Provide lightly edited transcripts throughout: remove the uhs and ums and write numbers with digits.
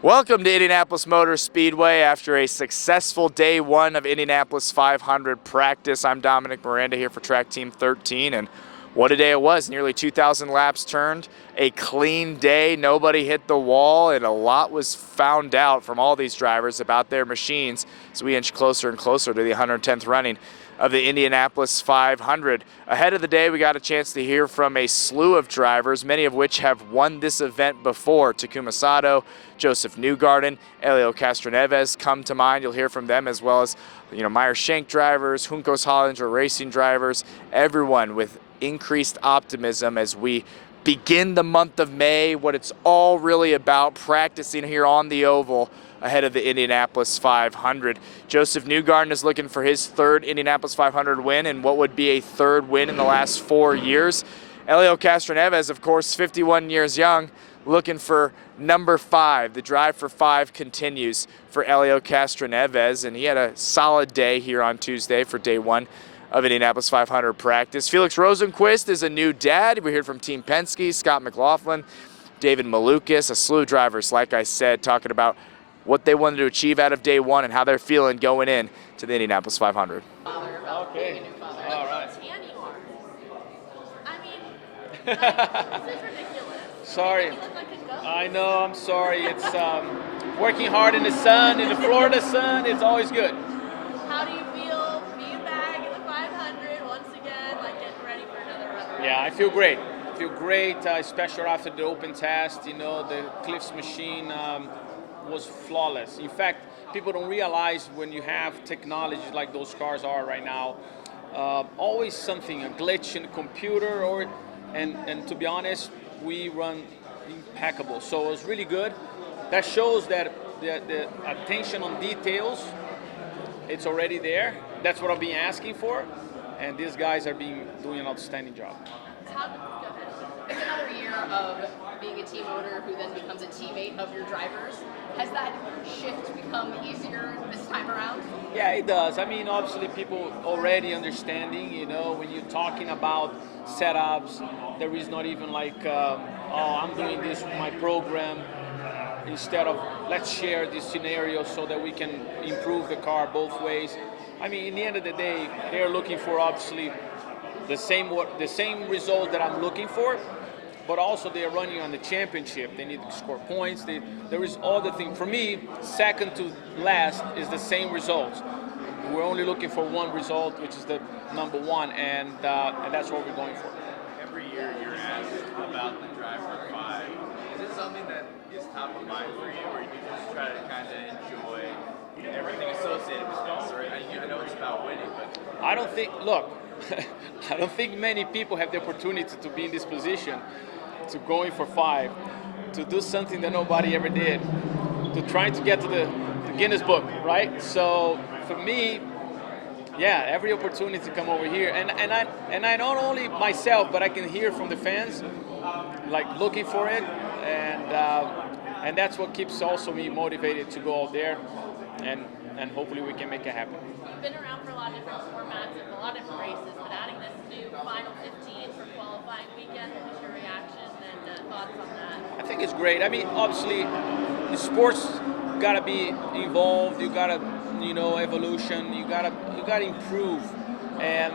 Welcome to Indianapolis Motor Speedway after a successful day one of Indianapolis 500 practice. I'm Dominic Miranda here for Track Team 13, and what a day it was. Nearly 2,000 laps turned, a clean day, nobody hit the wall, and a lot was found out from all these drivers about their machines as we inch closer and closer to the 110th running of the Indianapolis 500. Ahead of the day, we got a chance to hear from a slew of drivers, many of which have won this event before. Takuma Sato, Josef Newgarden, Helio Castroneves come to mind. You'll hear from them, as well as Meyer Shank drivers, Juncos Hollinger racing drivers, everyone with increased optimism as we begin the month of May, what it's all really about, practicing here on the oval ahead of the Indianapolis 500. Josef Newgarden is looking for his third Indianapolis 500 win and what would be a third win in the last 4 years. Helio Castroneves, of course, 51 years young, looking for number 5. The drive for 5 continues for Helio Castroneves, and he had a solid day here on Tuesday for day one of Indianapolis 500 practice. Felix Rosenqvist is a new dad. We heard from Team Penske, Scott McLaughlin, David Malukas, a slew of drivers, like I said, talking about what they wanted to achieve out of day one and how they're feeling going in to the Indianapolis 500. Okay. All right. Tan you are. I mean, this is ridiculous. Sorry. You look like a ghost. I know, I'm sorry. It's working hard in the sun, in the Florida sun, it's always good. How do you feel being back in the 500 once again, like getting ready for another run? Yeah, I feel great. I feel great, especially after the open test. The Cliffs machine was flawless. In fact, people don't realize when you have technology like those cars are right now, always something, a glitch in the computer, and to be honest, we run impeccable. So it was really good. That shows that the attention on details, it's already there. That's what I've been asking for, and these guys are doing an outstanding job. Go ahead. It's another year of being a team owner who then becomes a teammate of your drivers. Has that shift become easier this time around? Yeah, it does. I mean, obviously people already understanding, when you're talking about setups, there is not even like, I'm doing this with my program. Instead of, let's share this scenario so that we can improve the car both ways. I mean, in the end of the day, they're looking for obviously the same result that I'm looking for, but also they're running on the championship. They need to score points. There is other thing. For me, second to last is the same results. We're only looking for one result, which is the number one, and that's what we're going for. Every year you're asked about the drive for 5. Is it something that is top of mind for you, or you just try to kind of enjoy everything associated with this? Or I know it's about winning, but I don't think many people have the opportunity to be in this position, to going for 5, to do something that nobody ever did, to try to get to the Guinness Book, right? So for me, yeah, every opportunity to come over here, and I not only myself, but I can hear from the fans, like looking for it, and that's what keeps also me motivated to go out there, and hopefully we can make it happen. You've been around for a lot of different formats and a lot of different races, but adding this new final 15 for qualifying weekend, what's your reaction and thoughts on that? I think it's great. I mean, obviously, the sports gotta be involved. You gotta, evolution. You gotta improve, and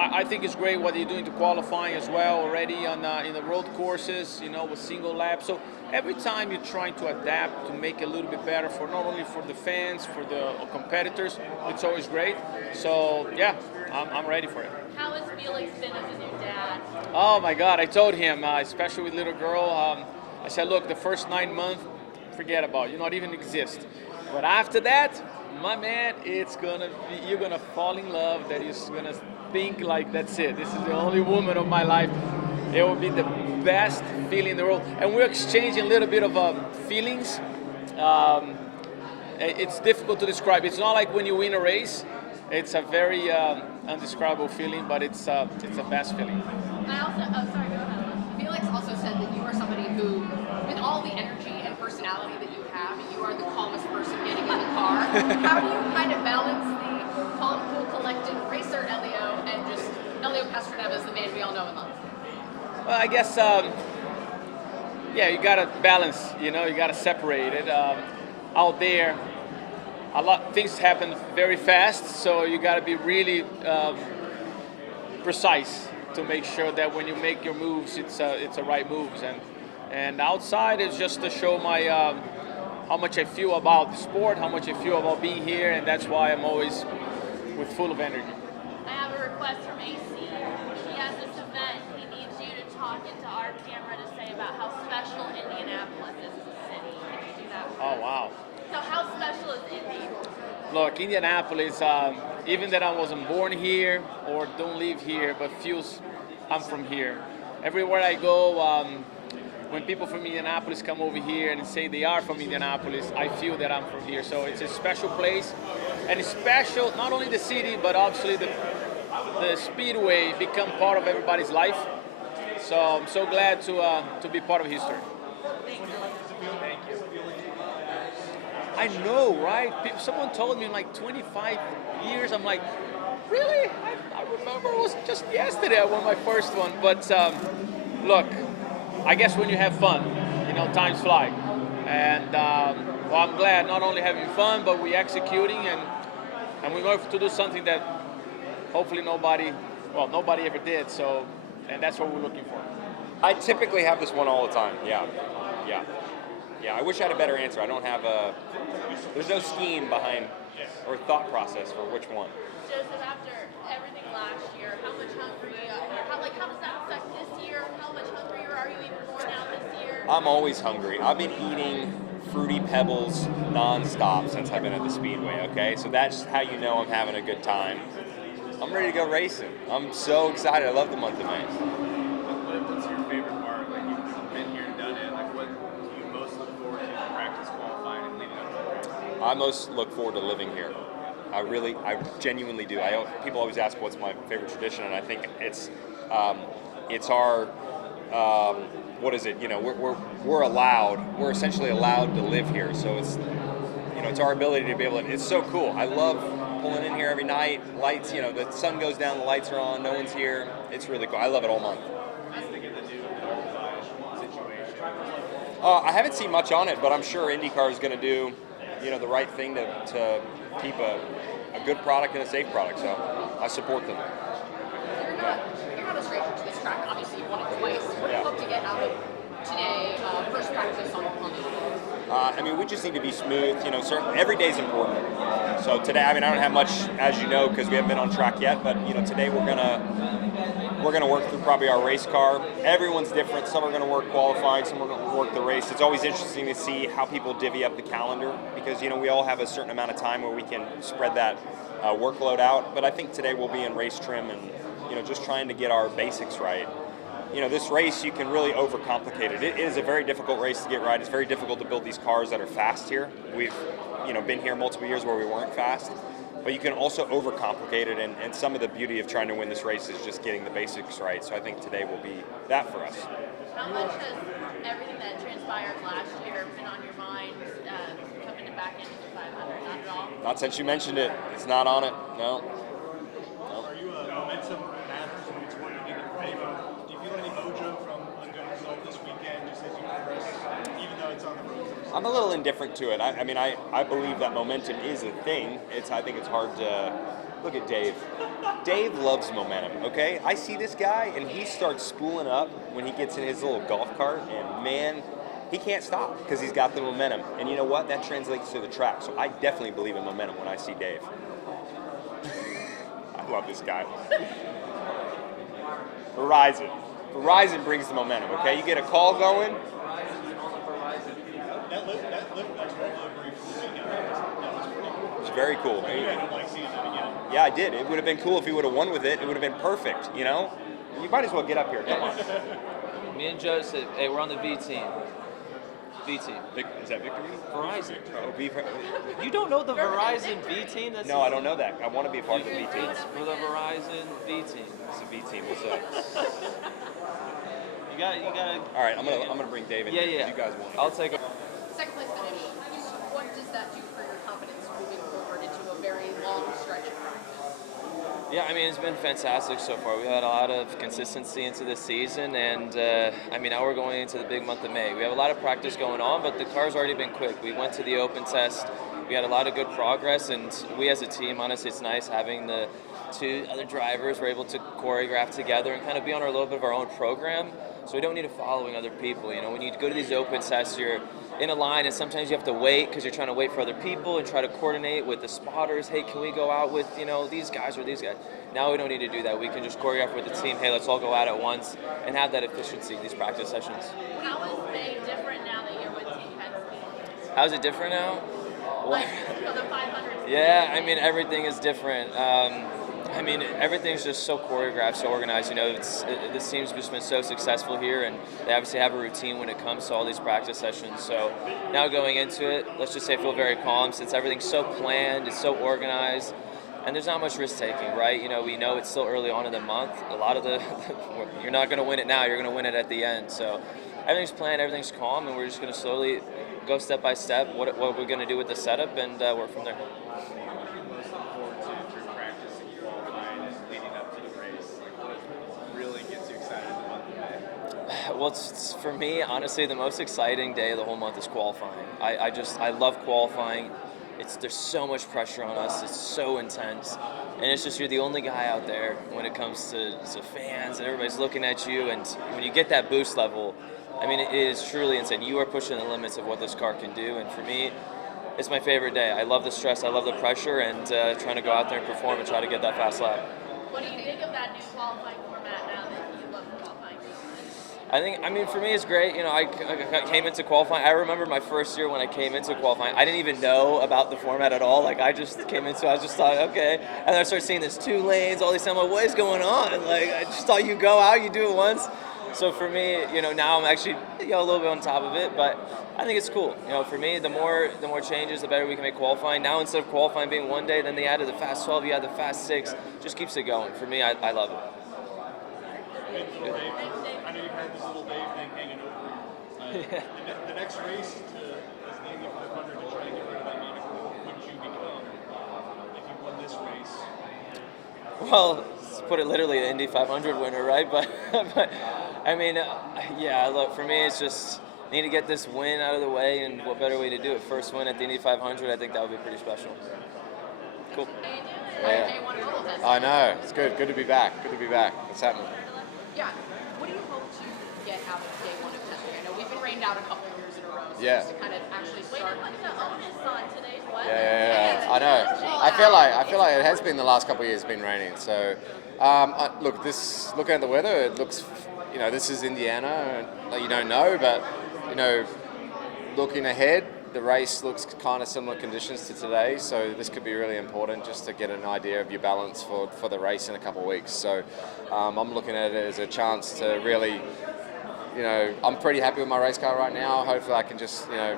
I think it's great what you're doing to qualifying as well already on in the road courses. With single laps. So every time you're trying to adapt to make it a little bit better for not only for the fans, for the competitors, it's always great. So yeah, I'm ready for it. How has Felix been as a new dad? Oh my God, I told him, especially with little girl, I said, look, the first 9 months, forget about it. You not even exist. But after that, my man, you're gonna fall in love. That you're gonna think like, that's it. This is the only woman of my life. It will be the best feeling in the world. And we're exchanging a little bit of feelings. It's difficult to describe. It's not like when you win a race. It's a very undescribable feeling, but it's the best feeling. I also, sorry, go ahead. Felix also said that you are somebody who, with all the energy and personality that you have, you are the calmest person getting in the car. How do you kind of balance the calm, cool, collected racer Helio and just Helio Castroneves, the man we all know and love? Well, I guess yeah, you gotta balance. You know, you gotta separate it. Out there, a lot things happen very fast, so you gotta be really precise to make sure that when you make your moves, it's the right moves. And outside is just to show my how much I feel about the sport, how much I feel about being here, and that's why I'm always full of energy. I have a request from AC. He has this event. He needs you to talk into our camera to say about how special Indianapolis is as a city. Can you do that? Oh wow! So how special is Indy? Look, Indianapolis. Even that I wasn't born here or don't live here, but feels I'm from here. Everywhere I go. When people from Indianapolis come over here and say they are from Indianapolis, I feel that I'm from here. So it's a special place, and it's special not only the city, but obviously the Speedway become part of everybody's life. So I'm so glad to be part of history. Thank you. I know, right? Someone told me in like 25 years. I'm like, really? I remember it was just yesterday I won my first one. But look. I guess when you have fun, you know, times fly. And well, I'm glad not only having fun, but we're executing and we're going to do something that hopefully nobody ever did. So, and that's what we're looking for. I typically have this one all the time. Yeah. I wish I had a better answer. I don't have there's no scheme behind or thought process for which one. Joseph, after everything last year, how much hungry, how does that affect this year? How much hungrier are you even more now this year? I'm always hungry. I've been eating Fruity Pebbles nonstop since I've been at the Speedway, okay? So that's how you know I'm having a good time. I'm ready to go racing. I'm so excited. I love the month of May. What's your favorite part? Like, you've been here and done it. Like, what do you most look forward to in practice, qualifying, and leading up to the race? I most look forward to living here. I genuinely do. People always ask what's my favorite tradition, and I think it's our, what is it? You know, we're essentially allowed to live here. So it's our ability to be able to. It's so cool. I love pulling in here every night. Lights, you know, the sun goes down, the lights are on, no one's here. It's really cool. I love it all month. I haven't seen much on it, but I'm sure IndyCar is going to do, you know, the right thing to keep a good product and a safe product. So I support them. You're not a stranger to this track. Obviously, you won it twice. What do you hope to get out of today, first practice on the I mean, we just need to be smooth. You know, every day is important. So today, I mean, I don't have much, as you know, because we haven't been on track yet. But you know, today we're gonna work through probably our race car. Everyone's different. Some are gonna work qualifying. Some are gonna work the race. It's always interesting to see how people divvy up the calendar because you know we all have a certain amount of time where we can spread that workload out. But I think today we'll be in race trim and you know just trying to get our basics right. You know, this race, you can really overcomplicate it. It is a very difficult race to get right. It's very difficult to build these cars that are fast here. We've, you know, been here multiple years where we weren't fast. But you can also overcomplicate it, and some of the beauty of trying to win this race is just getting the basics right. So I think today will be that for us. How much has everything that transpired last year been on your mind coming back into the 500? Not at all? Not since you mentioned it. It's not on it, no. Are you a momentum matters when it's working in your favor? Do you feel any mojo from a good result this weekend, just as you progress, even though it's on the road course? I'm a little indifferent to it. I mean, I believe that momentum is a thing. I think it's hard to look at Dave. Dave loves momentum, okay? I see this guy, and he starts spooling up when he gets in his little golf cart, and man, he can't stop because he's got the momentum. And you know what? That translates to the track. So I definitely believe in momentum when I see Dave. I love this guy. Verizon brings the momentum, okay? You get a call going. That lift delivery from the weekend, that was pretty cool. It's very cool. You didn't like seeing that again. Yeah, I did. It would have been cool if he would have won with it. It would have been perfect, you know? You might as well get up here. Come on. Me and Joseph, hey, we're on the V team. V team. Is that Victory? Verizon. Oh, You don't know the Verizon V team? That's no, I don't know that. I want to be a part of the V team. It's for the Verizon V team. It's a V team. What's up? You gotta. All right, I'm gonna bring David. Yeah. You guys want it. I'll take a. second place finish? What does that do for your confidence moving forward into a very long stretch of practice? Yeah, I mean, it's been fantastic so far. We've had a lot of consistency into the season, and I mean, now we're going into the big month of May. We have a lot of practice going on, but the car's already been quick. We went to the open test. We had a lot of good progress, and we as a team, honestly, it's nice having the two other drivers. We're able to choreograph together and kind of be on a little bit of our own program, so we don't need to following other people. You know, when you go to these open tests, you're in a line, and sometimes you have to wait because you're trying to wait for other people and try to coordinate with the spotters. Hey, can we go out with, you know, these guys or these guys? Now we don't need to do that. We can just choreograph with the team. Hey, let's all go out at once and have that efficiency, these practice sessions. How is May different now that you're with Team Penske? How's it different now? Like, for the 500. Yeah, I mean, everything is different. I mean, everything's just so choreographed, so organized. You know, this team's just been so successful here, and they obviously have a routine when it comes to all these practice sessions. So now going into it, let's just say I feel very calm since everything's so planned, it's so organized, and there's not much risk taking, right? You know, we know it's still early on in the month. A lot of you're not going to win it now, you're going to win it at the end. So everything's planned, everything's calm, and we're just going to slowly go step by step what we're going to do with the setup and work from there. Well, it's, for me, honestly, the most exciting day of the whole month is qualifying. I love qualifying. There's so much pressure on us. It's so intense. And it's just you're the only guy out there when it comes to fans and everybody's looking at you. And when you get that boost level, I mean, it is truly insane. You are pushing the limits of what this car can do. And for me, it's my favorite day. I love the stress. I love the pressure and trying to go out there and perform and try to get that fast lap. What do you think of that new qualifying format now that you love qualifying? I mean, for me, it's great. You know, I came into qualifying. I remember my first year when I came into qualifying. I didn't even know about the format at all. Like, I just came into it. I just thought, okay. And then I started seeing this 2 lanes, all these things. I'm like, what is going on? Like, I just thought you go out, you do it once. So for me, you know, now I'm actually, you know, a little bit on top of it. But I think it's cool. You know, for me, the more changes, the better we can make qualifying. Now, instead of qualifying being one day, then they added the fast 12, you add the fast 6. Just keeps it going. For me, I love it. I know you've had this little Dave thing hanging over you. The next race as the Indy 500 to try and get rid of that moniker, what would you become if you won this race? Well, let's put it literally, the Indy 500 winner, right? But I mean, yeah, look, for me, it's just need to get this win out of the way, and what better way to do it? First win at the Indy 500, I think that would be pretty special. Cool. Yeah. I know. It's good. Good to be back. Good to be back. What's happening? Yeah. What do you hope to get out of day one of Penske? I know we've been rained out a couple of years in a row, so Yeah. just to kind of actually Way to start. put the onus on today's weather. Yeah. I know. I feel like it has been the last couple of years been raining. So, look, looking at the weather, it looks, you know, this is Indiana. You don't know, but you know, looking ahead, the race looks kind of similar conditions to today, so this could be really important just to get an idea of your balance for the race in a couple of weeks. So I'm looking at it as a chance to really, you know, I'm pretty happy with my race car right now. Hopefully I can just, you know,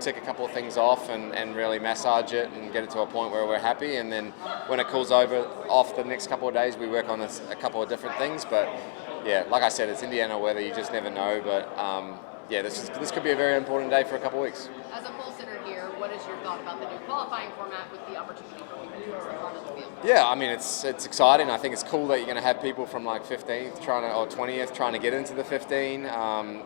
tick a couple of things off and really massage it and get it to a point where we're happy. And then when it cools off the next couple of days, we work on a couple of different things. But yeah, like I said, it's Indiana weather, you just never know. But yeah, this could be a very important day for a couple of weeks. As a pole sitter here, what is your thought about the new qualifying format with the opportunity for people to use the front of the field? Yeah, I mean, it's exciting. I think it's cool that you're going to have people from like 15th or 20th trying to get into the 15. You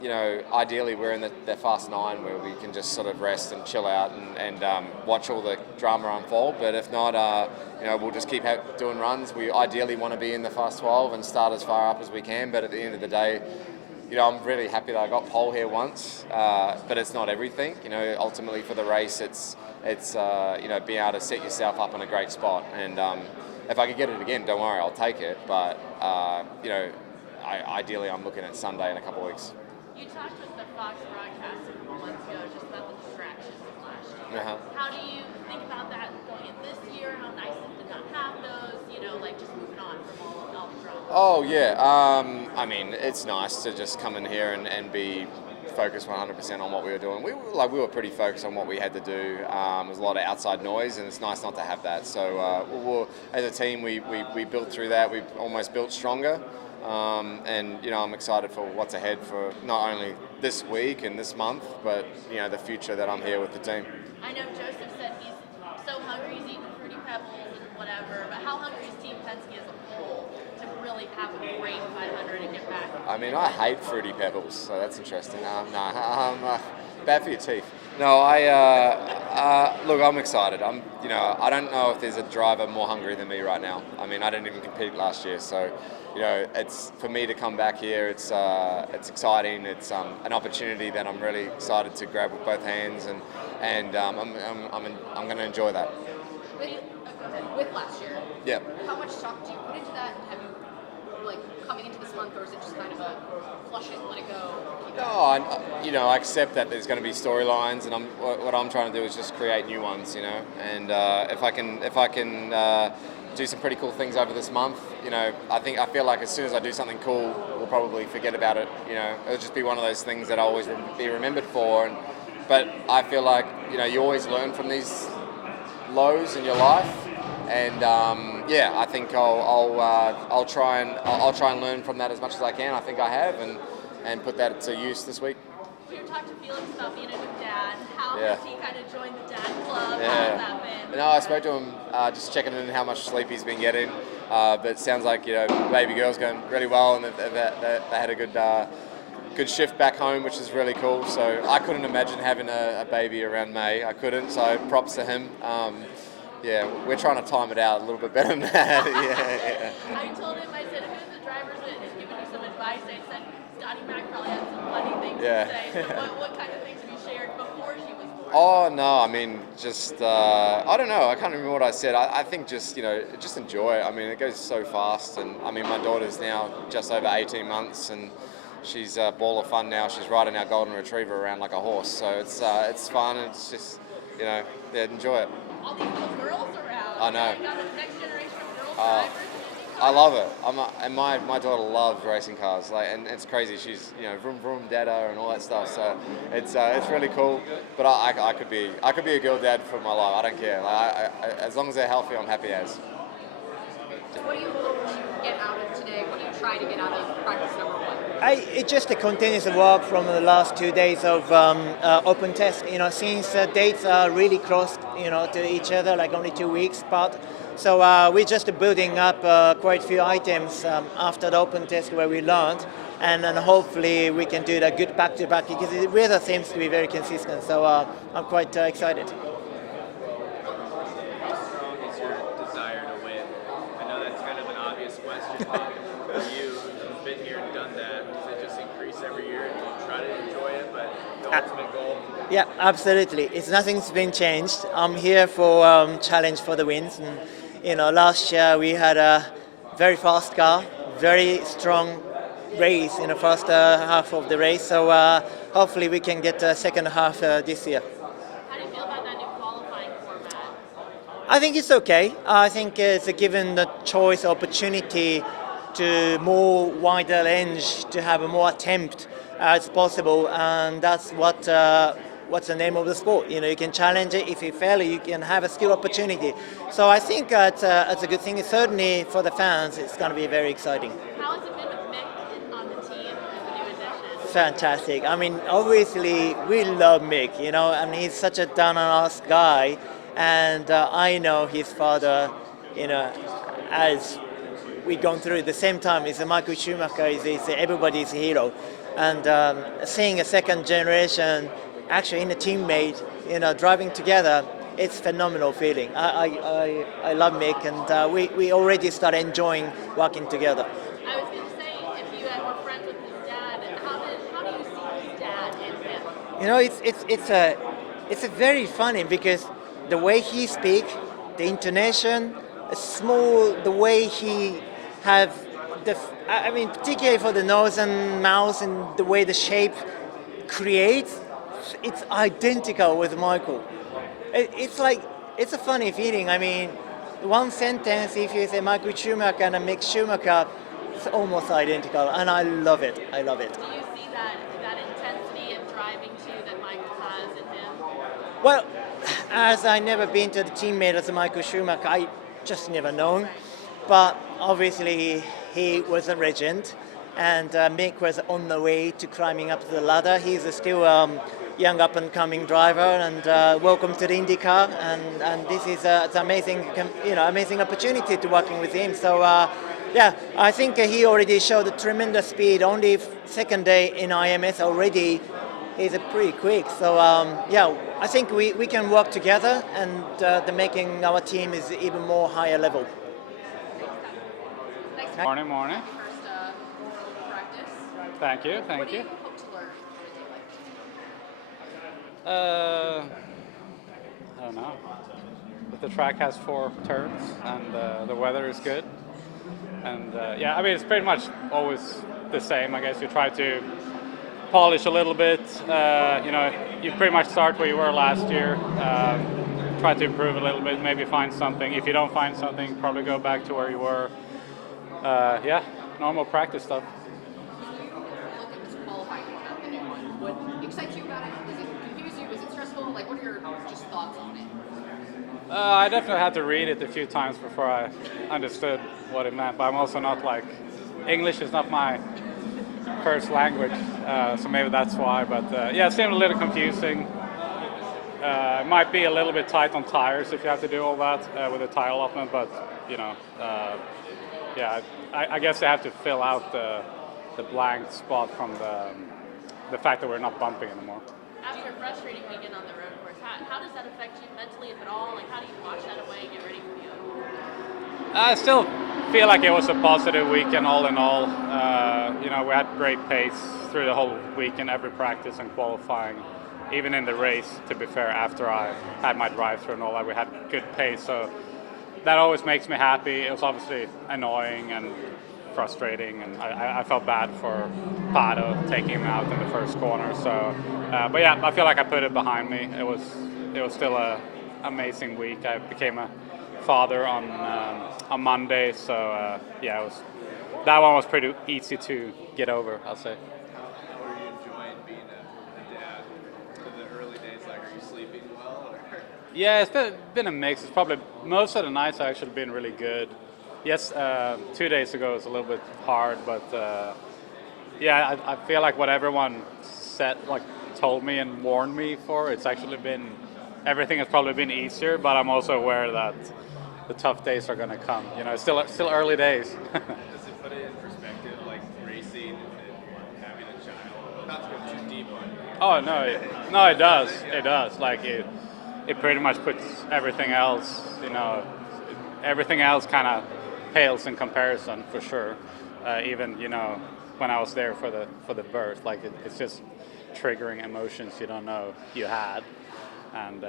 know, ideally we're in the fast 9 where we can just sort of rest and chill out and watch all the drama unfold. But if not, you know, we'll just keep doing runs. We ideally want to be in the fast 12 and start as far up as we can. But at the end of the day, you know, I'm really happy that I got pole here once, but it's not everything. You know, ultimately for the race, it's you know, being able to set yourself up in a great spot. And if I could get it again, don't worry, I'll take it. But you know, ideally, I'm looking at Sunday in a couple of weeks. You talked with the Fox broadcast a couple months ago just about the distractions of last year. Uh-huh. How do you think about that going in this year? How nice is it to not have those? You know, like just moving on from all the drama. Oh yeah, I mean, it's nice to just come in here and be focused 100% on what we were doing. We were pretty focused on what we had to do. There's a lot of outside noise, and it's nice not to have that. So as a team, we built through that. We almost built stronger, and you know, I'm excited for what's ahead for not only this week and this month, but you know, the future that I'm here with the team. I know Josef said he's so hungry he's eating Fruity Pebbles and whatever, but how hungry is Team Penske as a whole to really have a great 500 and get back? I mean, I hate fruity pebbles, so that's interesting. Bad for your teeth. No, look, I'm excited. I don't know if there's a driver more hungry than me right now. I mean, I didn't even compete last year, so, it's for me to come back here. It's exciting. It's an opportunity that I'm really excited to grab with both hands, and I'm going to enjoy that. With last year, Yeah. how much stock do you put into that? Have you, coming into this month, or is it just kind of a flush it, let it go? No, I accept that there's going to be storylines, and what I'm trying to do is just create new ones, And if I can do some pretty cool things over this month, I feel like as soon as I do something cool, we'll probably forget about it. It'll just be one of those things that I'll always be remembered for. But I feel like you always learn from these lows in your life, and I think I'll try and learn from that as much as I can. I think I have, and put that to use this week. We were talking to Felix about being a new dad. How Yeah. has he kind of joined the dad club? Yeah. How has that been? No, I spoke to him just checking in how much sleep he's been getting. But it sounds like baby girl's going really well, and they had a good shift back home, which is really cool. So I couldn't imagine having a baby around May. I couldn't. So props to him. We're trying to time it out a little bit better than that. I told him, I said, who's the drivers that has given you some advice? I said, Scotty Mac probably had some funny things Yeah. to say. So what kind of things have you shared before she was born? Oh no, I mean, just I don't know. I can't remember what I said. I think just enjoy it. I mean, it goes so fast, and I mean, my daughter's now just over 18 months, and she's a ball of fun now. She's riding our golden retriever around like a horse, so it's fun. It's just enjoy it. All these little girls around. I know. You got the next generation of girls drivers. I love it. And my daughter loves racing cars. And it's crazy. She's vroom vroom dada and all that stuff. So it's really cool. But I could be a girl dad for my life. I don't care. As long as they're healthy, I'm happy as. What do you hope to get out of today? What do you try to get out of practice number one? It's just a continuous work from the last 2 days of open test. Since dates are really close, to each other, like only 2 weeks apart. So we're just building up quite a few items after the open test where we learned, and then hopefully we can do that good back-to-back, because the weather seems to be very consistent. So I'm quite excited. How strong is your desire to win? I know that's kind of an obvious question, but for you, who've been here and done that, does it just increase every year and you try to enjoy it, but the ultimate goal? Yeah, absolutely. Nothing's been changed. I'm here for challenge for the wins. And last year we had a very fast car, very strong race in the first half of the race. So hopefully we can get the second half this year. How do you feel about that new qualifying format? I think it's okay. I think it's given the choice opportunity to more wider range, to have a more attempt as possible, and that's what's the name of the sport. You can challenge it. If you fail, you can have a skill opportunity. So I think it's a good thing. Certainly for the fans, it's going to be very exciting. How has it been with Mick on the team as a new addition? Fantastic. I mean, obviously we love Mick. He's such a down-on-earth guy, and I know his father. As we've gone through at the same time, Michael Schumacher is everybody's hero, and seeing a second generation actually in a teammate, driving together, it's a phenomenal feeling. I love Mick, and we already started enjoying working together. I was going to say, if you were friends with his dad, how do you see his dad and him? It's a very funny, because the way he speaks, the intonation, the way he have particularly for the nose and mouth and the way the shape creates, it's identical with Michael. It's a funny feeling. I mean, one sentence, if you say Michael Schumacher and Mick Schumacher, it's almost identical, and I love it. Do you see that intensity and driving too that Michael has in him? Well, as I never been to the teammate as Michael Schumacher, I just never known. But obviously he was a legend, and Mick was on the way to climbing up the ladder. He's still young up-and-coming driver, and welcome to the IndyCar. And this is it's amazing, amazing opportunity to working with him. So yeah, I think he already showed a tremendous speed. Only second day in IMS already. He's pretty quick. So yeah, I think we can work together, and the making our team is even more higher level. Morning. First practice. Thank you. What do you hope to learn? I don't know. But the track has 4 turns, and the weather is good. And yeah, I mean, it's pretty much always the same. I guess you try to polish a little bit. You pretty much start where you were last year. Try to improve a little bit, maybe find something. If you don't find something, probably go back to where you were. Yeah, normal practice stuff. Look at this qualifying format, the new one. What excites you about it? Does it confuse you? Is it stressful? Like, what are your just thoughts on it? I definitely had to read it a few times before I understood what it meant. But I'm also not English is not my first language, so maybe that's why. But yeah, it seemed a little confusing. It might be a little bit tight on tires if you have to do all that with the tire allotment, but yeah, I guess they have to fill out the blank spot from the fact that we're not bumping anymore. After a frustrating weekend on the road course, how does that affect you mentally, if at all? Like, how do you wash that away and get ready for the other? I still feel like it was a positive weekend all in all. We had great pace through the whole weekend, every practice and qualifying. Even in the race, to be fair, after I had my drive-through and all that, we had good pace. So that always makes me happy. It was obviously annoying and frustrating, and I felt bad for Pato taking him out in the first corner. So, but yeah, I feel like I put it behind me. It was still an amazing week. I became a father on Monday, so yeah, that one was pretty easy to get over, I'll say. How are you enjoying being a dad? In the early days, are you sleeping well? Or? Yeah, it's been a mix. It's probably most of the nights have actually been really good. Yes, 2 days ago was a little bit hard, but yeah, I feel like what everyone said, told me and warned me for, it's actually been, everything has probably been easier, but I'm also aware that the tough days are going to come. It's still early days. Does it put it in perspective, racing and having a child? Not to go too deep on it. Oh, no, it does. It does. It pretty much puts everything else, everything else kind of pales in comparison, for sure. Even, when I was there for the birth, it's just triggering emotions you don't know you had. And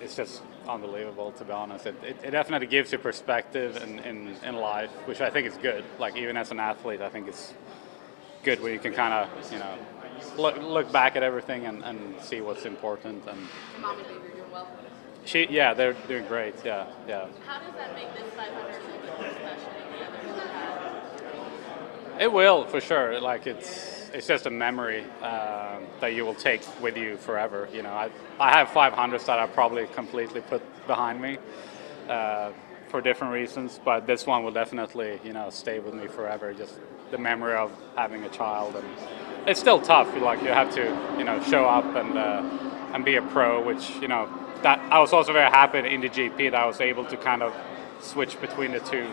it's just unbelievable, to be honest. It definitely gives you perspective in life, which I think is good. Even as an athlete, I think it's good where you can kind of, look back at everything and see what's important. And Mom and baby are doing well. Yeah, they're doing great. Yeah. How does that make this 500 a little bit more special than the others you've had? It will, for sure. It's just a memory that you will take with you forever. I have 500s that I probably completely put behind me for different reasons, but this one will definitely, stay with me forever. Just the memory of having a child, and it's still tough. You have to, show up and be a pro, which, that I was also very happy in the GP that I was able to kind of switch between the two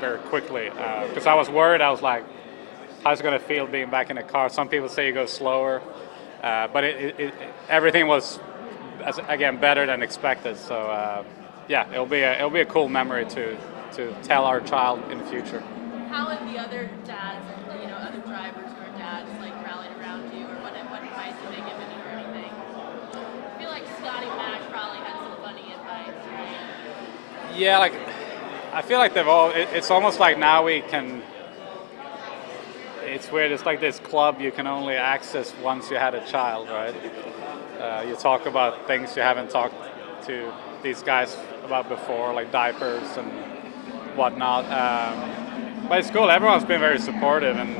very quickly, because I was worried. I was like, how's it going to feel being back in a car? Some people say you go slower, but everything was, again, better than expected. So yeah, it'll be a cool memory to tell our child in the future. How have the other dads, other drivers who are dads, rallied around you, or what advice have they given you or anything? I feel like Scotty Mack probably had some funny advice, right? Yeah, I feel like they've all. It's almost like now we can. It's weird. It's like this club you can only access once you had a child, right? You talk about things you haven't talked to these guys about before, like diapers and whatnot. But it's cool. Everyone's been very supportive, and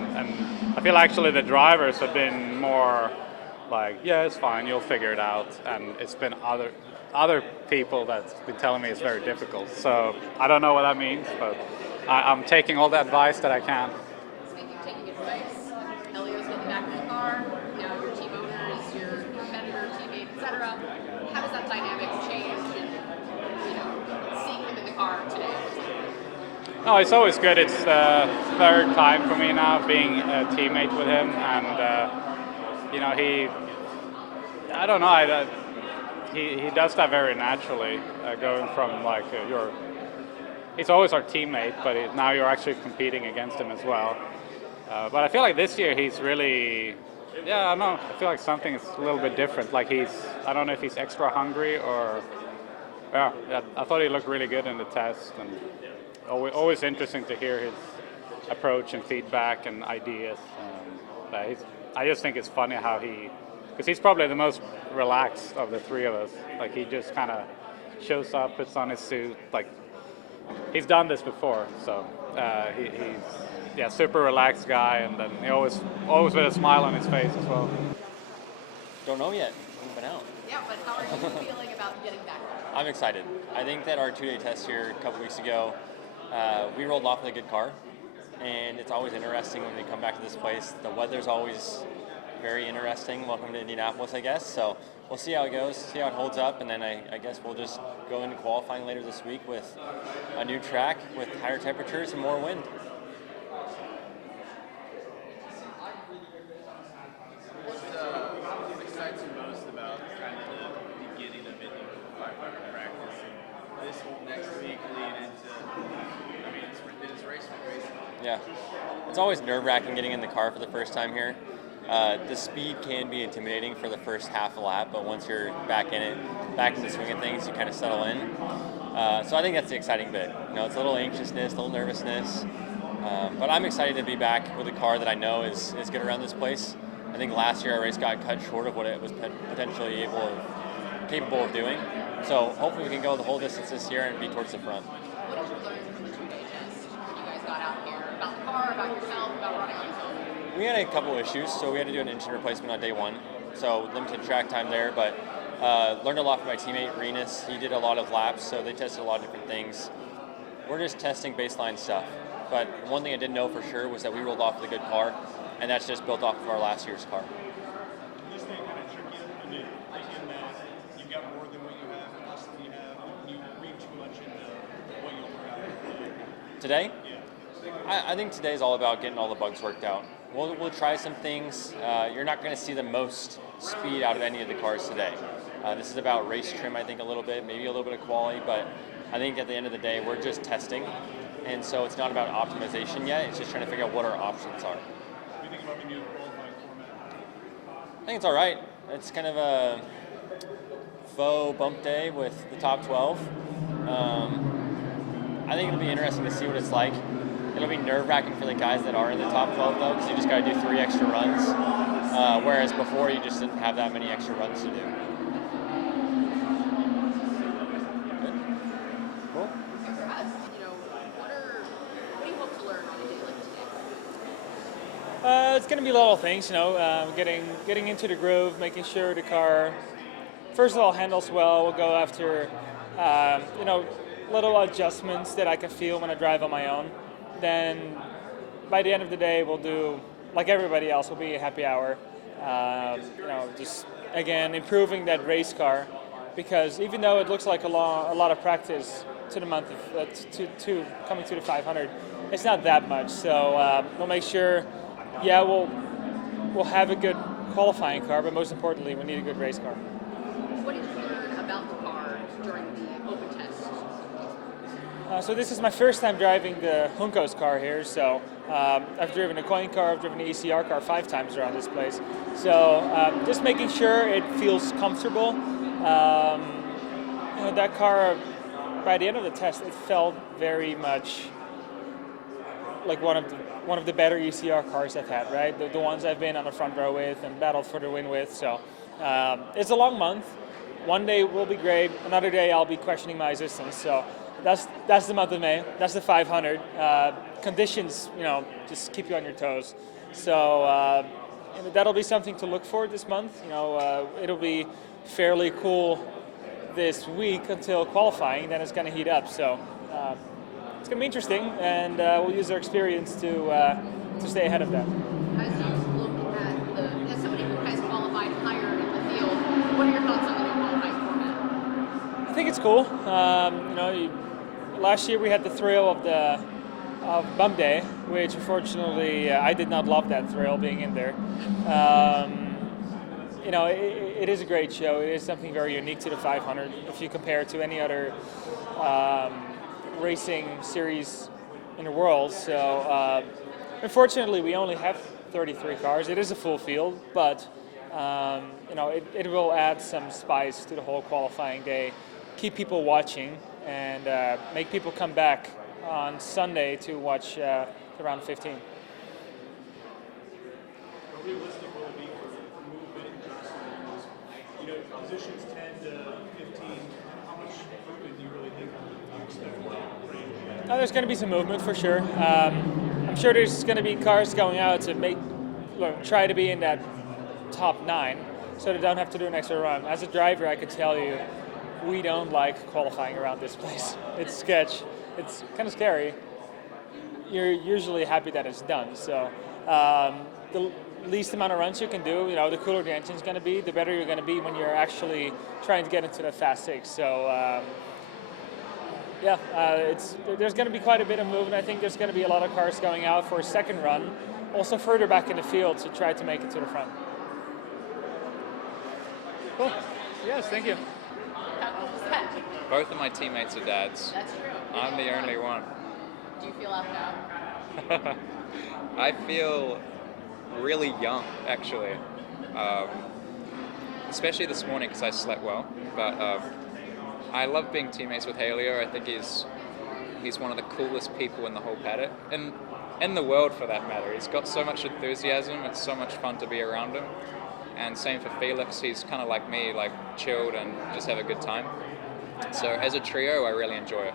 I feel actually the drivers have been more like, yeah, it's fine, you'll figure it out. And it's been other people that's been telling me it's very difficult. So I don't know what that means, but I'm taking all the advice that I can. Speaking of taking advice, Helio's getting back in the car. Now your team owner is your competitor No, it's always good. It's the third time for me now being a teammate with him, and you know, I don't know, he does that very naturally, going from like he's always our teammate, but now you're actually competing against him as well. But I feel like this year he's really, I don't know, I feel like something is a little bit different. Like I don't know if he's extra hungry or, I thought he looked really good in the test, and always interesting to hear his approach and feedback and ideas. I just think it's funny how because he's probably the most relaxed of the three of us. Like he just kind of shows up, puts on his suit, like he's done this before. So he's super relaxed guy, and then he always with a smile on his face as well. Don't know yet. We've been out. Yeah, but how are you feeling about getting back? I'm excited. I think that our 2-day test here a couple weeks ago, we rolled off with a good car, and it's always interesting when we come back to this place. The weather's always very interesting. Welcome to Indianapolis, I guess. So we'll see how it goes, see how it holds up, and then I guess we'll just go into qualifying later this week with a new track with higher temperatures and more wind. What excites you most about kind of the beginning of Indy 500 practice? This next week lead into, it's race for race. Yeah, it's always nerve-wracking getting in the car for the first time here. The speed can be intimidating for the first half a lap, but once you're back in it, back in the swing of things, you kind of settle in. So I think that's the exciting bit. You know, it's a little anxiousness, a little nervousness, but I'm excited to be back with a car that I know is good around this place. I think last year our race got cut short of what it was potentially capable of doing. So hopefully we can go the whole distance this year and be towards the front. What did you learn from the 2-day test when you guys got out here about the car, about yourself, about running on your own? We had a couple issues, so we had to do an engine replacement on day one, so limited track time there, but learned a lot from my teammate, Renus. He did a lot of laps, so they tested a lot of different things. We're just testing baseline stuff, but one thing I didn't know for sure was that we rolled off with a good car, and that's just built off of our last year's car. This thing kind of tricky in that you've got more than what you have and less than you have. You read too much into what you'll work out. Today? Yeah. I think today's all about getting all the bugs worked out. We'll try some things. You're not going to see the most speed out of any of the cars today. This is about race trim, I think, a little bit, maybe a little bit of quality, but I think at the end of the day, we're just testing. And so it's not about optimization yet. It's just trying to figure out what our options are. What do you think about the new qualifying format? I think it's all right. It's kind of a faux bump day with the top 12. I think it'll be interesting to see what it's like. It'll be nerve-wracking for the guys that are in the top 12, though, because you just got to do 3 extra runs, whereas before you just didn't have that many extra runs to do. Good. Cool. And for us, what do you hope to learn on a day like today? It's going to be little things, getting into the groove, making sure the car, first of all, handles well. We'll go after, little adjustments that I can feel when I drive on my own. Then by the end of the day, we'll do, like everybody else, will be a happy hour. Just, again, improving that race car, because even though it looks like a lot of practice to the month of, to coming to the 500, it's not that much. So we'll make sure, we'll have a good qualifying car, but most importantly, we need a good race car. What did you learn about the car during the open test? So this is my first time driving the Junko's car here. So I've driven a coin car, I've driven the ECR car 5 times around this place. So just making sure it feels comfortable. That car, by the end of the test, it felt very much like one of the better ECR cars I've had, right? The ones I've been on the front row with and battled for the win with. So it's a long month. One day will be great. Another day I'll be questioning my existence. So that's the month of May. That's the 500. Conditions, just keep you on your toes. So that'll be something to look for this month. It'll be fairly cool this week until qualifying. Then it's going to heat up. So it's going to be interesting, and we'll use our experience to stay ahead of that. As you look at as somebody who has qualified higher in the field, what are your thoughts on the new qualifying format? I think it's cool. Last year we had the thrill of the bump day, which unfortunately I did not love that thrill being in there. You know, it is a great show. It is something very unique to the 500 if you compare it to any other racing series in the world. So unfortunately, we only have 33 cars. It is a full field, but you know, it will add some spice to the whole qualifying day, keep people watching, and make people come back on Sunday to watch the round 15. How realistic will it be for movement and just, you know, positions 10 to 15, how much movement do you really think you expect in that range? There's going to be some movement for sure. I'm sure there's going to be cars going out to try to be in that top 9, so they don't have to do an extra run. As a driver, I could tell you, we don't like qualifying around this place. It's sketch. It's kind of scary. You're usually happy that it's done. So the least amount of runs you can do, you know, the cooler the engine's going to be, the better you're going to be when you're actually trying to get into the Fast 6. So yeah, there's going to be quite a bit of movement. I think there's going to be a lot of cars going out for a second run, also further back in the field to try to make it to the front. Cool. Yes, thank you. Both of my teammates are dads. That's true. I'm the only one. Do you feel left out? I feel really young, actually. Especially this morning because I slept well. But I love being teammates with Helio. I think he's one of the coolest people in the whole paddock. And in the world, for that matter. He's got so much enthusiasm. It's so much fun to be around him. And same for Felix. He's kind of like me, like chilled and just have a good time. So as a trio, I really enjoy it.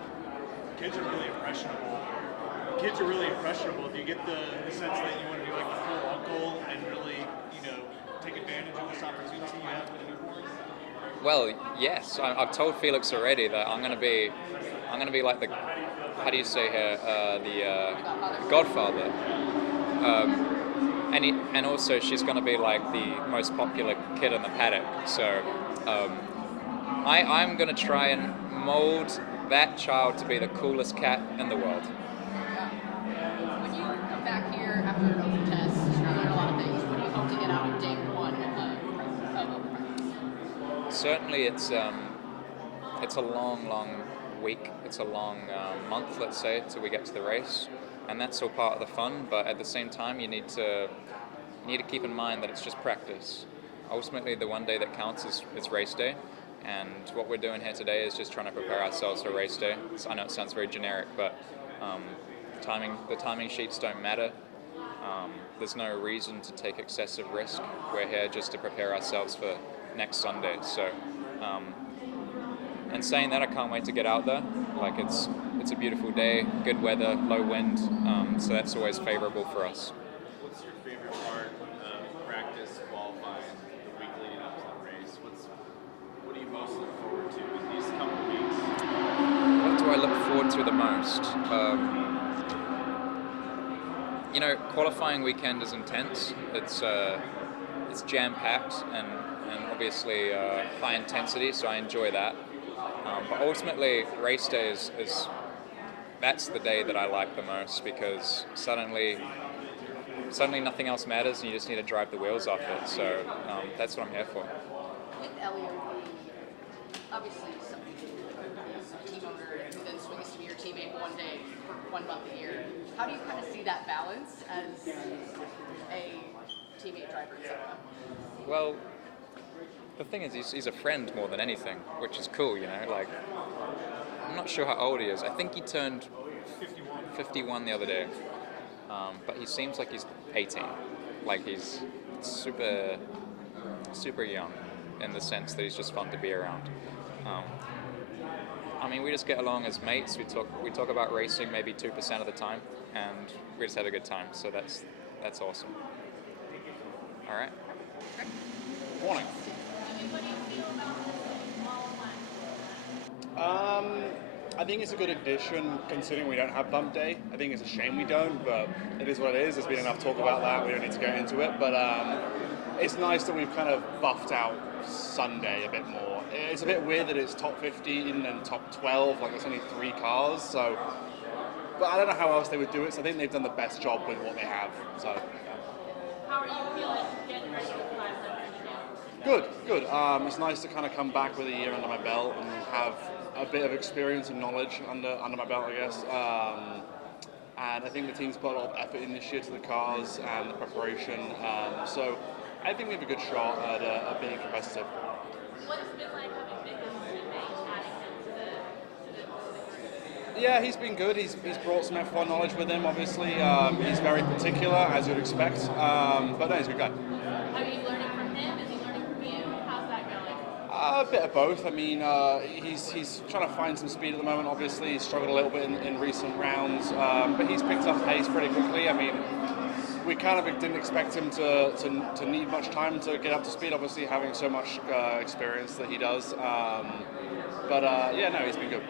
Kids are really impressionable. Do you get the sense that you want to be like the cool uncle and really, you know, take advantage of this opportunity you have with a newborn? Well, yes. I've told Felix already that I'm gonna be like the, how do you say here, the godfather. And also she's gonna be like the most popular kid in the paddock. So I'm gonna try and mold that child to be the coolest cat in the world. When you come back here after an open test, you learn a lot of things. What do you hope to get out of day 1 of open practice? Certainly, it's a long week. It's a long month, let's say, till we get to the race, and that's all part of the fun. But at the same time, you need to keep in mind that it's just practice. Ultimately, the one day that counts is race day. And what we're doing here today is just trying to prepare ourselves for race day. I know it sounds very generic, but the timing sheets don't matter. There's no reason to take excessive risk. We're here just to prepare ourselves for next Sunday. So, and saying that, I can't wait to get out there. Like it's a beautiful day, good weather, low wind, so that's always favorable for us. What's your favorite part of practice, qualifying, the week leading up to the race? What do you most look forward to in these couple weeks? What do I look forward to the most? You know, qualifying weekend is intense. It's jam-packed and obviously high intensity, so I enjoy that. But ultimately, race day is that's the day that I like the most because suddenly nothing else matters and you just need to drive the wheels off it. So that's what I'm here for. With Helio, obviously somebody who's a team owner who then swings to be your teammate one day for 1 month a year. How do you kind of see that balance as a teammate driver, etc.? Well, the thing is, he's a friend more than anything, which is cool, you know. Like, I'm not sure how old he is. I think he turned 51 the other day, but he seems like he's 18. Like he's super young in the sense that he's just fun to be around. I mean, we just get along as mates. We talk about racing maybe 2% of the time, and we just have a good time. So that's awesome. All right. Morning. I think it's a good addition considering we don't have bump day. I think it's a shame we don't, but it is what it is. There's been enough talk about that. We don't need to get into it. But it's nice that we've kind of buffed out Sunday a bit more. It's a bit weird that it's top 15 and top 12. Like, there's only 3 cars. So But I don't know how else they would do it, so I think they've done the best job with what they have. So. Yeah. How are you feeling getting ready for the 500 again? Good, good. It's nice to kind of come back with a year under my belt and have a bit of experience and knowledge under my belt, I guess. And I think the team's put a lot of effort in this year to the cars and the preparation. So I think we have a good shot at being competitive. What has it been like having been this teammate, adding him to the group? Yeah, he's been good. He's brought some F1 knowledge with him, obviously. He's very particular, as you'd expect. But no, he's a good guy. Are you learning from him? Is he learning from you? How's that going? A bit of both. I mean, he's trying to find some speed at the moment. Obviously, he's struggled a little bit in recent rounds, but he's picked up pace pretty quickly. I mean, we kind of didn't expect him to need much time to get up to speed, obviously having so much experience that he does. But yeah, no, he's been good.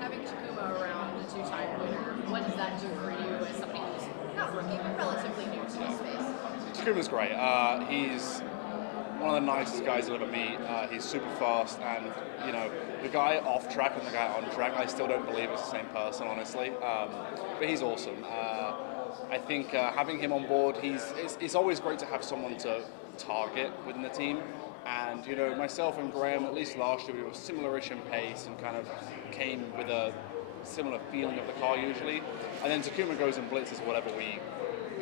Having Takuma around, the two-time winner, what does that do for you as somebody who's not rookie, but relatively new to this space? Takuma's great. He's one of the nicest guys I'll ever meet. He's super fast, and you know, the guy off track and the guy on track, I still don't believe it's the same person, honestly. But he's awesome. I think having him on board, it's always great to have someone to target within the team. And you know, myself and Graham, at least last year, we were similar-ish in pace and kind of came with a similar feeling of the car usually. And then Takuma goes and blitzes whatever we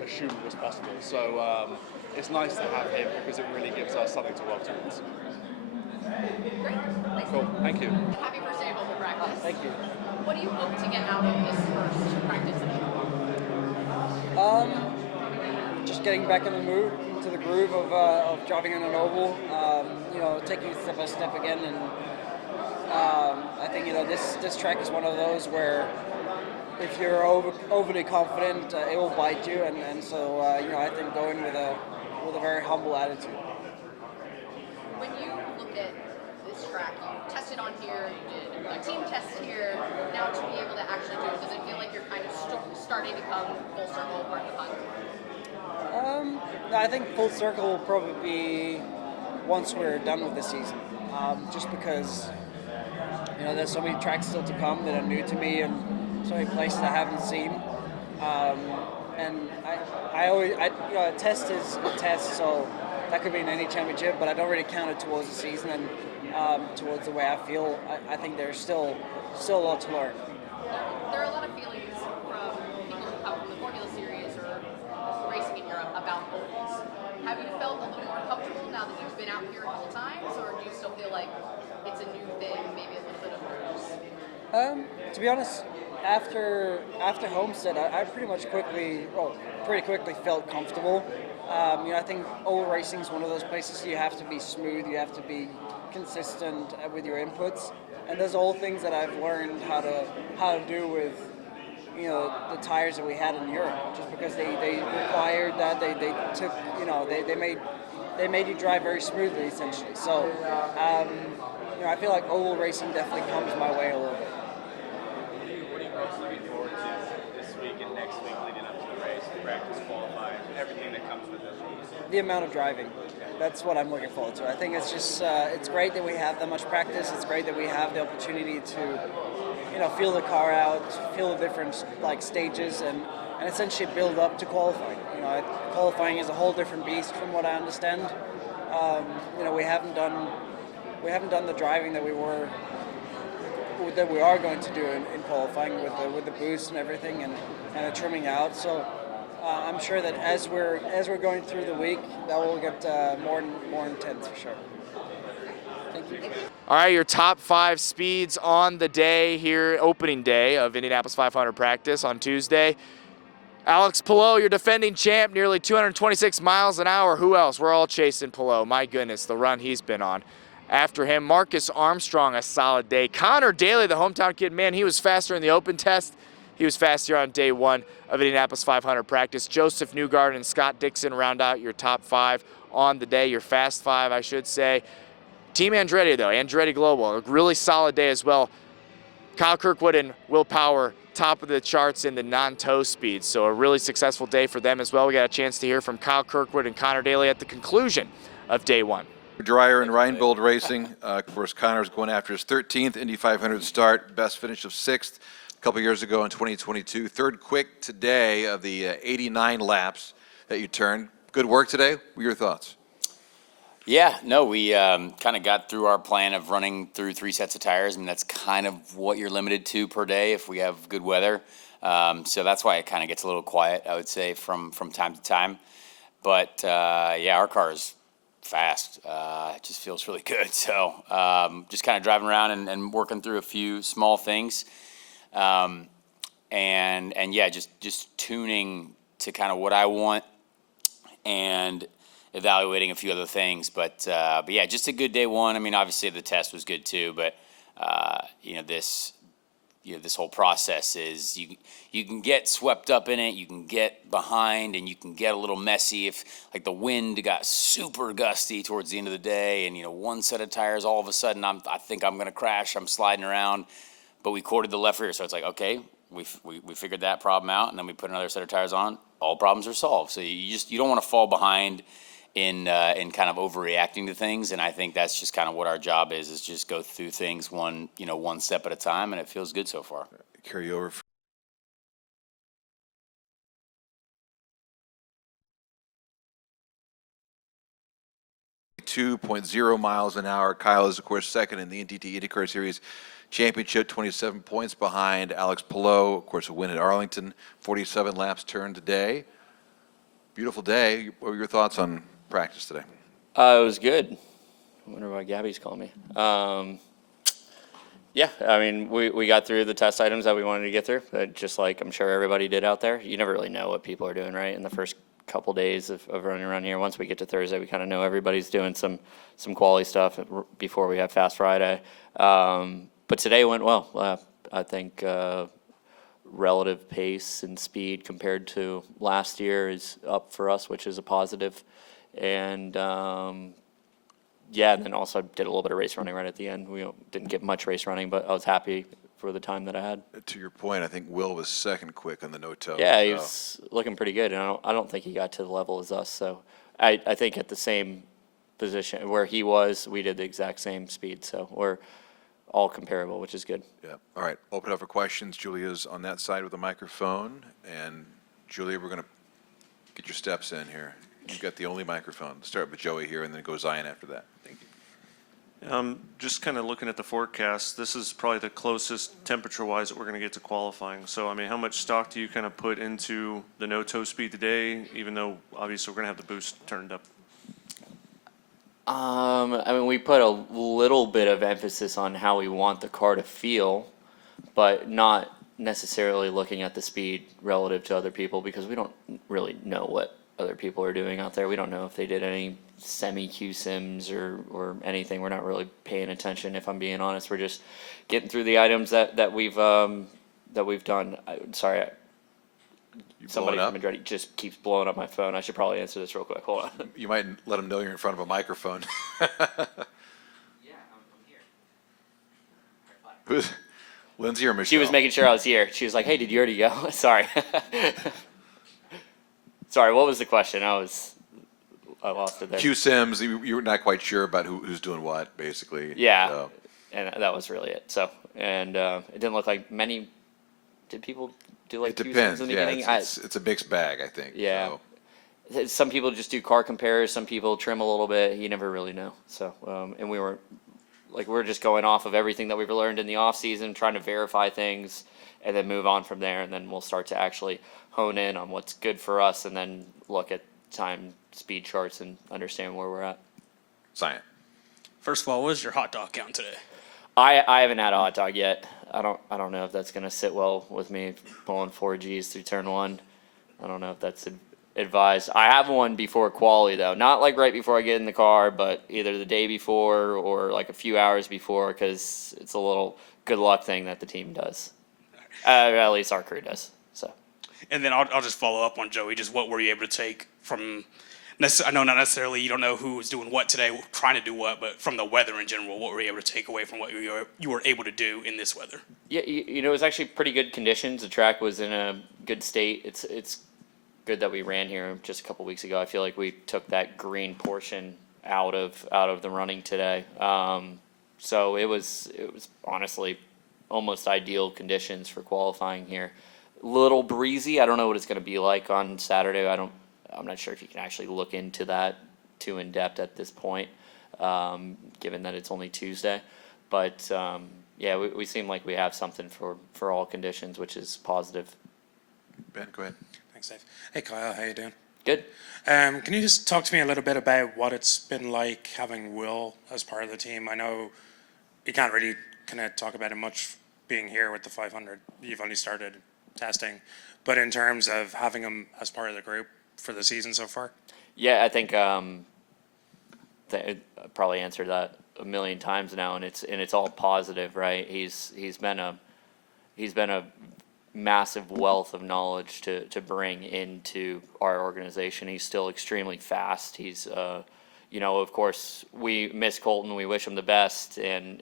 assumed was possible. So it's nice to have him because it really gives us something to work towards. Great. Thanks. Cool. Thank you. Happy first day of open practice. Thank you. What do you hope to get out of this first practice today? Just getting back in the mood, to the groove of driving on an oval, you know, taking it step by step again, and I think, you know, this track is one of those where if you're overly confident, it will bite you, and so you know, I think going with a very humble attitude. When you look at this track, you tested on here, you did a team test here, now to be able to actually do it, does it feel like you're kind of starting to come full circle part of the hunt? I think full circle will probably be once we're done with the season, just because, you know, there's so many tracks still to come that are new to me and so many places I haven't seen. And I always, you know, a test is a test, so that could be in any championship, but I don't really count it towards the season and towards the way I feel. I think there's still a lot to learn. There are a lot of feelings from people who come from the Formula Series or racing in Europe about ovals. Have you felt a little more comfortable now that you've been out here a couple times, or do you still feel like it's a new thing, maybe a little bit of nerves? To be honest, after Homestead, I pretty quickly felt comfortable. You know, I think oval racing is one of those places you have to be smooth, you have to be consistent with your inputs, and there's all things that I've learned how to do with, you know, the tires that we had in Europe, just because they required that, they took, you know, they made you drive very smoothly essentially. So you know, I feel like oval racing definitely comes my way a little bit. What are you most looking forward to this week and next week leading up to the race, practice, qualifying, everything that comes with it? The amount of driving. That's what I'm looking forward to. I think it's just it's great that we have that much practice. It's great that we have the opportunity to, you know, feel the car out, feel the different like stages, and essentially build up to qualifying. You know, qualifying is a whole different beast from what I understand. You know, we haven't done the driving that we are going to do in qualifying with the boost and everything and the trimming out. So I'm sure that as we're going through the week, that will get more intense for sure. Thank you. All right, your top 5 speeds on the day here, opening day of Indianapolis 500 practice on Tuesday. Alex Palou, your defending champ, nearly 226 miles an hour. Who else? We're all chasing Palou. My goodness, the run he's been on. After him, Marcus Armstrong, a solid day. Conor Daly, the hometown kid, man, he was faster in the open test. He was faster on day 1 of Indianapolis 500 practice. Josef Newgarden and Scott Dixon round out your top 5 on the day, your fast 5, I should say. Team Andretti, though, Andretti Global, a really solid day as well. Kyle Kirkwood and Will Power, top of the charts in the non-tow speeds, so a really successful day for them as well. We got a chance to hear from Kyle Kirkwood and Conor Daly at the conclusion of day 1. Dreyer and Reinbold Racing. Of course, Conor's going after his 13th Indy 500 start, best finish of 6th. couple years ago in 2022. Third quick today of the 89 laps that you turned. Good work today. What are your thoughts? Yeah, no, we kind of got through our plan of running through 3 sets of tires. I mean, that's kind of what you're limited to per day if we have good weather. So that's why it kind of gets a little quiet, I would say, from time to time. But, yeah, our car is fast. It just feels really good. So just kind of driving around and working through a few small things. And yeah, just tuning to kind of what I want and evaluating a few other things, but yeah, just a good day one. I mean, obviously the test was good too, but this whole process is you can get swept up in it, you can get behind, and you can get a little messy if like the wind got super gusty towards the end of the day, and one set of tires all of a sudden I think I'm gonna crash, I'm sliding around, but we corded the left rear, so it's like okay, we figured that problem out, and then we put another set of tires on, all problems are solved. So you don't want to fall behind in kind of overreacting to things, and I think that's just kind of what our job is just go through things one step at a time, and it feels good so far. Carry over. 2.0 miles an hour. Kyle is, of course, second in the NTT IndyCar Series Championship, 27 points behind Alex Palou. Of course, a win at Arlington, 47 laps turned today. Beautiful day. What were your thoughts on practice today? It was good. I wonder why Gabby's calling me. Yeah, I mean, we got through the test items that we wanted to get through, just like I'm sure everybody did out there. You never really know what people are doing, right, in the first couple days of running around here. Once we get to Thursday, we kind of know everybody's doing some quality stuff before we have Fast Friday. But today went well. I think relative pace and speed compared to last year is up for us, which is a positive. And yeah, and then also did a little bit of race running right at the end. We didn't get much race running, but I was happy for the time that I had. To your point, I think Will was second quick on the no-toe. Yeah, he was looking pretty good, and I don't think he got to the level as us. So I think at the same position where he was, we did the exact same speed. So we're all comparable, which is good. Yeah. All right. Open up for questions. Julia's on that side with a microphone. And Julia, we're going to get your steps in here. You've got the only microphone. Start with Joey here, and then go Zion after that. Thank you. Just kind of looking at the forecast, this is probably the closest temperature-wise that we're going to get to qualifying. So, I mean, how much stock do you kind of put into the no-toe speed today, even though obviously we're going to have the boost turned up? I mean, we put a little bit of emphasis on how we want the car to feel, but not necessarily looking at the speed relative to other people, because we don't really know what other people are doing out there. We don't know if they did any semi-Q sims or anything. We're not really paying attention, if I'm being honest. We're just getting through the items that we've done. Sorry, somebody from Andretti just keeps blowing up my phone. I should probably answer this real quick. Hold on. You might let him know you're in front of a microphone. Yeah, I'm here. Who's Lindsay or Michelle? She was making sure I was here. She was like, "Hey, did you already go?" Sorry. Sorry, what was the question? I lost it there. Q Sims, you were not quite sure about who's doing what, basically. Yeah, So, and that was really it. So, and it didn't look like many. Did people do like it Q depends. Sims in the Yeah, beginning? it's a mixed bag, I think. Yeah. So. Some people just do car compares. Some people trim a little bit. You never really know. So, and we're just going off of everything that we've learned in the off season, trying to verify things, and then move on from there. And then we'll start to actually hone in on what's good for us, and then look at time speed charts and understand where we're at. Zion. First of all, what was your hot dog count today? I haven't had a hot dog yet. I don't know if that's gonna sit well with me pulling 4Gs through turn one. I don't know if that's advised. I have one before quali though, not like right before I get in the car, but either the day before or like a few hours before, because it's a little good luck thing that the team does. At least our crew does. So. And then I'll just follow up on Joey. Just what were you able to take from? I know not necessarily you don't know who was doing what today, trying to do what, but from the weather in general, what were you able to take away from what you were able to do in this weather? Yeah, it was actually pretty good conditions. The track was in a good state. It's good that we ran here just a couple weeks ago. I feel like we took that green portion out of the running today. So it was honestly almost ideal conditions for qualifying here. Little breezy. I don't know what it's going to be like on Saturday. I'm not sure if you can actually look into that too in depth at this point, given that it's only Tuesday. But yeah, we seem like we have something for all conditions, which is positive. Ben, go ahead. Thanks, Dave. Hey, Kyle, how you doing? Good. Can you just talk to me a little bit about what it's been like having Will as part of the team? I know you can't really kind of talk about it much being here with the 500. You've only started testing. But in terms of having him as part of the group for the season so far? Yeah, I think I probably answered that a million times now, and it's all positive, right? He's been a massive wealth of knowledge to bring into our organization. He's still extremely fast. He's of course we miss Colton. We wish him the best, and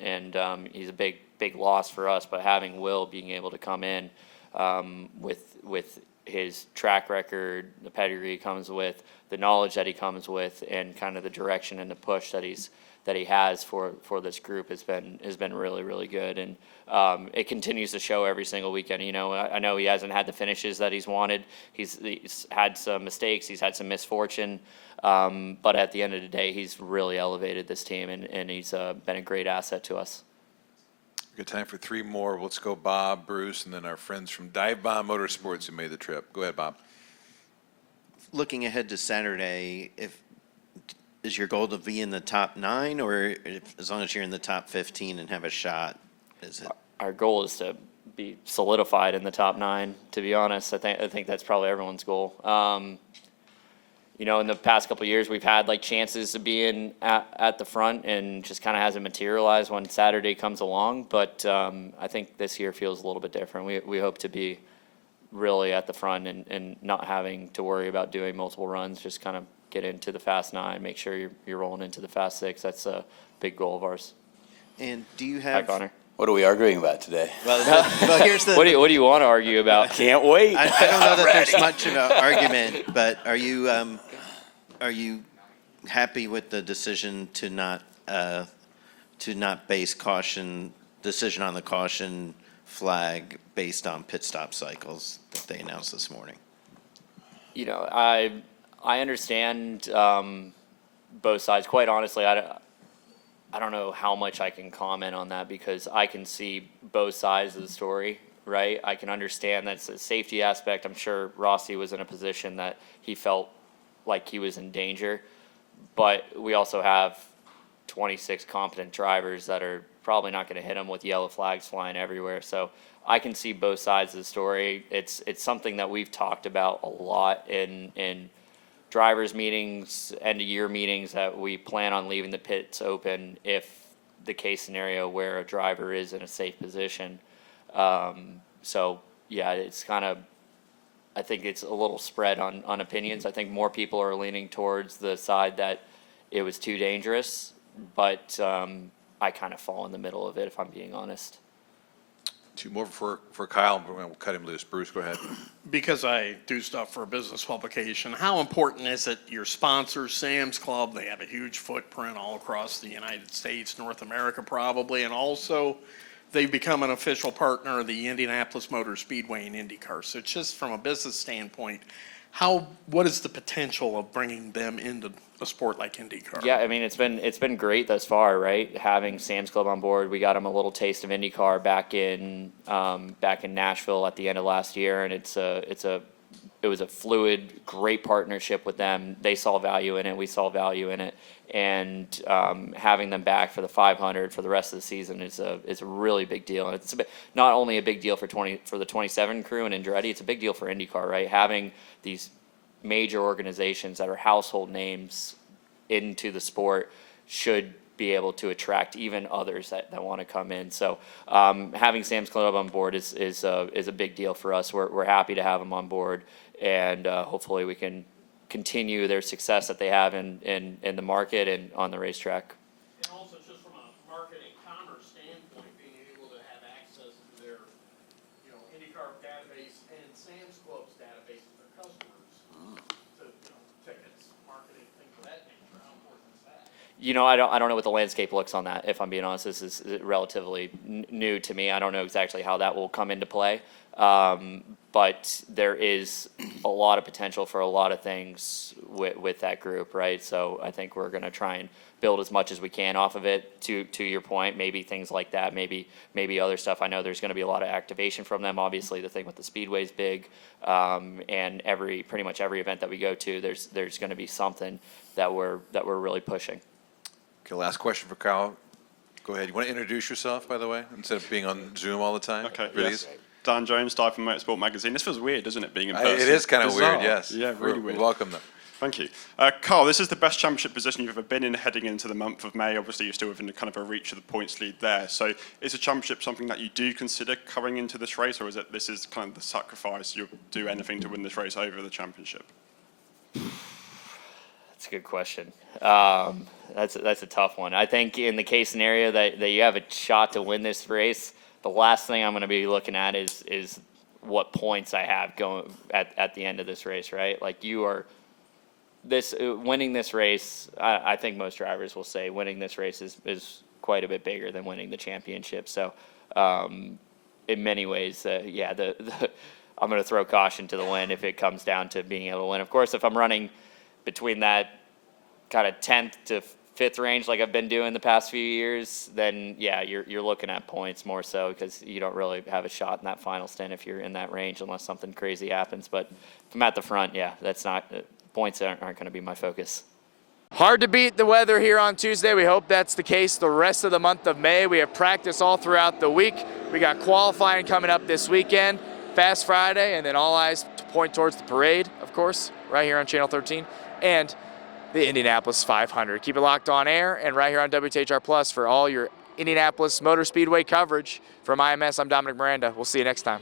he's a big loss for us. But having Will being able to come in with his track record, the pedigree he comes with, the knowledge that he comes with, and kind of the direction and the push that he has for this group has been really, really good. And it continues to show every single weekend. I know he hasn't had the finishes that he's wanted. He's had some mistakes. He's had some misfortune. But at the end of the day, he's really elevated this team, and he's been a great asset to us. We've got time for 3 more. Let's go Bob, Bruce, and then our friends from Dive Bomb Motorsports who made the trip. Go ahead, Bob. Looking ahead to Saturday, is your goal to be in the top 9, or as long as you're in the top 15 and have a shot, is it? Our goal is to be solidified in the top 9, to be honest. I think that's probably everyone's goal. In the past couple of years, we've had chances to be in at the front, and just kind of hasn't materialized when Saturday comes along. But I think this year feels a little bit different. We hope to be really at the front and not having to worry about doing multiple runs, just kind of get into the Fast 9, make sure you're rolling into the Fast 6. That's a big goal of ours. And do you have... Hi, Connor. What are we arguing about today? Well, here's the... What do you want to argue about? Can't wait. I don't know that there's much of an argument, but are you happy with the decision to not base decision on the caution flag based on pit stop cycles that they announced this morning? I understand both sides. Quite honestly, I don't know how much I can comment on that, because I can see both sides of the story, right? I can understand that's a safety aspect. I'm sure Rossi was in a position that he felt like he was in danger, but we also have 26 competent drivers that are probably not going to hit him with yellow flags flying everywhere. So I can see both sides of the story. It's something that we've talked about a lot in drivers meetings, end of year meetings, that we plan on leaving the pits open if the case scenario where a driver is in a safe position. So yeah, it's kind of, I think it's a little spread on opinions. I think more people are leaning towards the side that it was too dangerous, but I kind of fall in the middle of it, if I'm being honest. 2 more for Kyle, and we'll cut him loose. Bruce, go ahead. Because I do stuff for a business publication, how important is it your sponsors, Sam's Club, they have a huge footprint all across the United States, North America probably, and also they've become an official partner of the Indianapolis Motor Speedway and IndyCar. So it's just from a business standpoint, what is the potential of bringing them into a sport like IndyCar? Yeah, I mean, it's been great thus far, right? Having Sam's Club on board, we got them a little taste of IndyCar back in Nashville at the end of last year, and it was a fluid, great partnership with them. They saw value in it, we saw value in it, and having them back for the 500 for the rest of the season is a really big deal. And it's not only a big deal for the 27 crew and Andretti, it's a big deal for IndyCar, right? Having these major organizations that are household names into the sport should be able to attract even others that want to come in. So having Sam's Club on board is a big deal for us. We're happy to have them on board, and hopefully we can continue their success that they have in the market and on the racetrack. And also just from a marketing commerce standpoint, being able to have access to their IndyCar database and Sam's Club's database of their customers to tickets, marketing, things of that nature. How important is that? I don't know what the landscape looks on that. If I'm being honest, this is relatively new to me. I don't know exactly how that will come into play. But there is a lot of potential for a lot of things with that group, right? So I think we're going to try and build as much as we can off of it. To your point, maybe things like that, maybe other stuff. I know there's going to be a lot of activation from them. Obviously, the thing with the speedway is big, and pretty much every event that we go to, there's going to be something that we're really pushing. Okay, last question for Kyle. Go ahead. You want to introduce yourself, by the way, instead of being on Zoom all the time? Okay. Yes. Dan Jones, Dive from Motorsport Magazine. This feels weird, doesn't it, being in person? It is kind of weird, yes. Yeah, really weird. Welcome, though. Thank you. Carl, this is the best championship position you've ever been in heading into the month of May. Obviously, you're still within kind of a reach of the points lead there. So is a championship something that you do consider coming into this race, or is it this is kind of the sacrifice? You'll do anything to win this race over the championship? That's a good question. That's a tough one. I think in the case scenario that you have a shot to win this race, the last thing I'm going to be looking at is what points I have going at the end of this race, right? Like winning this race, I think most drivers will say winning this race is quite a bit bigger than winning the championship. So in many ways, I'm going to throw caution to the wind if it comes down to being able to win. Of course, if I'm running between that kind of 10th to 5th range like I've been doing the past few years, then yeah, you're looking at points more so, because you don't really have a shot in that final stint if you're in that range unless something crazy happens. But if I'm at the front, yeah, that's not points aren't going to be my focus. Hard to beat the weather here on Tuesday. We hope that's the case the rest of the month of May. We have practice all throughout the week. We got qualifying coming up this weekend, Fast Friday, and then all eyes to point towards the parade, of course, right here on Channel 13, and the Indianapolis 500. Keep it locked on air and right here on WTHR Plus for all your Indianapolis Motor Speedway coverage. From IMS, I'm Dominic Miranda. We'll see you next time.